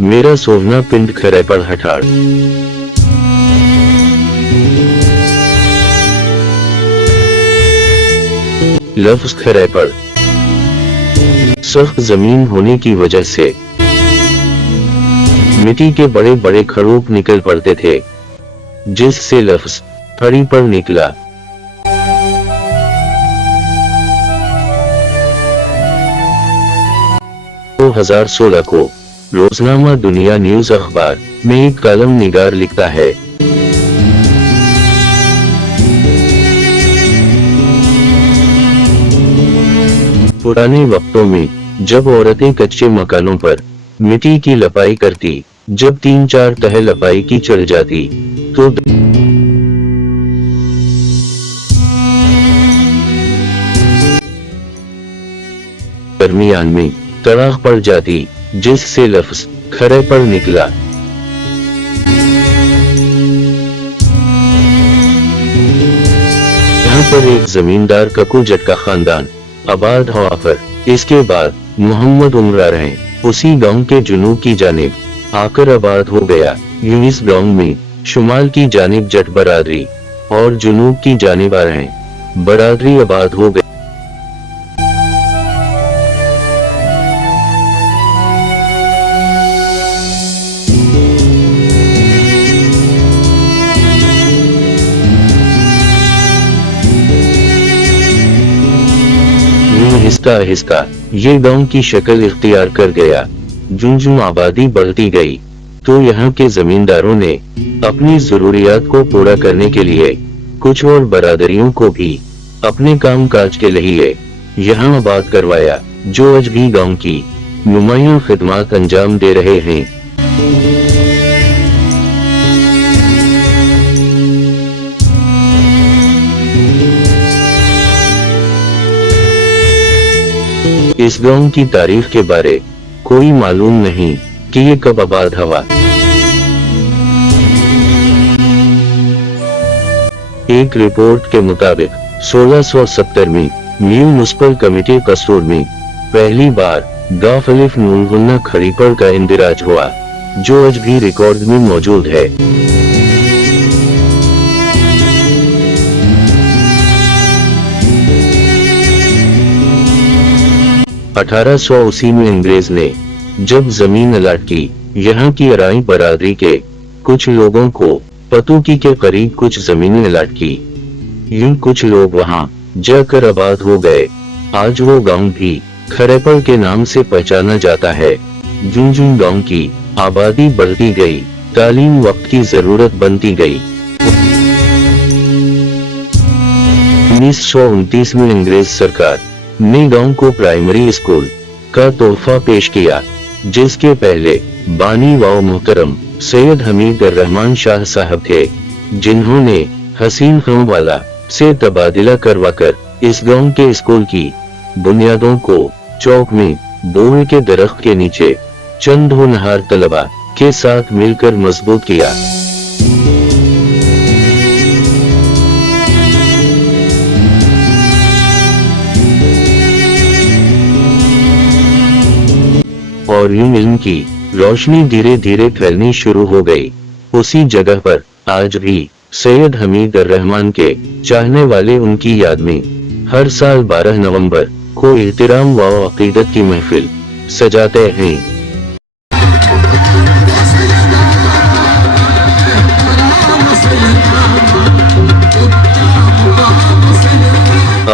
मेरा सोहना पिंड खरैपड़ हठाड़। लफ्ज खरैपड़ सख्त जमीन होने की वजह से मिट्टी के बड़े बड़े खड़ूक निकल पड़ते थे, जिससे लफ्ज खड़ी पर निकला। तो 2016 को रोजनामा दुनिया न्यूज अखबार में एक कॉलम निगार लिखता है, पुराने वक्तों में जब औरतें कच्चे मकानों पर मिट्टी की लपाई करती, जब 3-4 तह लपाई की चढ़ जाती, तो दरमियान में तड़ाक पड़ जाती, जिससे लफ्ज खरैपड़ निकला। यहाँ पर एक जमींदार ककू जट का खानदान आबाद हुआ पर इसके बाद मोहम्मद उमरा रहे उसी गांव के जुनूब की जानिब आकर आबाद हो गया। यूं इस गांव में शुमाल की जानिब जट बरादरी और जुनूब की जानिब आ रहे बरादरी आबाद हो गए। आहिस्ता आहिस्ता ये गांव की शक्ल इख्तियार कर गया। जुं आबादी बढ़ती गई तो यहाँ के जमींदारों ने अपनी जरूरियात को पूरा करने के लिए कुछ और बरादरियों को भी अपने काम काज के लिए यहाँ आबाद करवाया, जो आज भी गांव की नुमायां खिदमत अंजाम दे रहे हैं। इस गांव की तारीख के बारे कोई मालूम नहीं कि ये कब आबाद हुआ। एक रिपोर्ट के मुताबिक 1670 में म्युनिसिपल कमेटी कसूर में पहली बार गाफ अलिफ नून गुन्ना खरीपड़ का इंदिराज हुआ, जो आज भी रिकॉर्ड में मौजूद है। 1880 में अंग्रेज ने जब जमीन अलाट की, यहाँ की अराई बरादरी के कुछ लोगों को पतुकी के करीब कुछ जमीनें अलाट की। यूं कुछ लोग वहाँ जाकर आबाद हो गए। आज वो गांव भी खरैपड़ के नाम से पहचाना जाता है। जुं गांव की आबादी बढ़ती गई, तालीम वक्त की जरूरत बनती गई। 1929 में अंग्रेज सरकार ने गांव को प्राइमरी स्कूल का तोहफा पेश किया, जिसके पहले बानी वाओ मोहतरम सैयद हमीद रहमान शाह साहब थे, जिन्होंने हसीन खानवाला से तबादला करवाकर इस गांव के स्कूल की बुनियादों को चौक में बोए के दरख्त के नीचे चंद होनहार तलबा के साथ मिलकर मजबूत किया। और यूं इल्म की रोशनी धीरे धीरे फैलनी शुरू हो गई। उसी जगह पर आज भी सैयद हमीद रहमान के चाहने वाले उनकी याद में हर साल 12 नवंबर को एहतराम व अकीदत की महफिल सजाते हैं।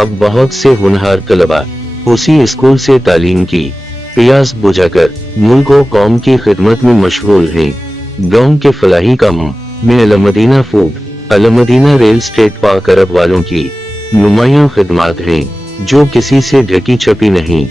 अब बहुत से होनहार तलबा उसी स्कूल से तालीम की प्यास बुझाकर मुल्क और कौम की खिदमत में मशगूल हैं। गांव के फलाही कामों में Al Madina food, Al Madina real estate park अरब वालों की नुमायां खिदमत हैं, जो किसी से ढकी छपी नहीं।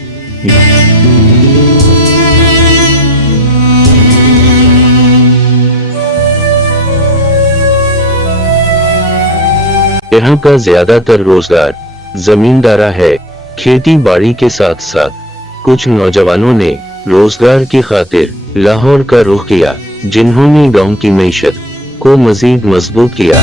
यहाँ का ज्यादातर रोजगार जमींदारा है। खेती बाड़ी के साथ साथ कुछ नौजवानों ने रोजगार की खातिर लाहौर का रुख किया, जिन्होंने गांव की मईशत को मजीद मजबूत किया।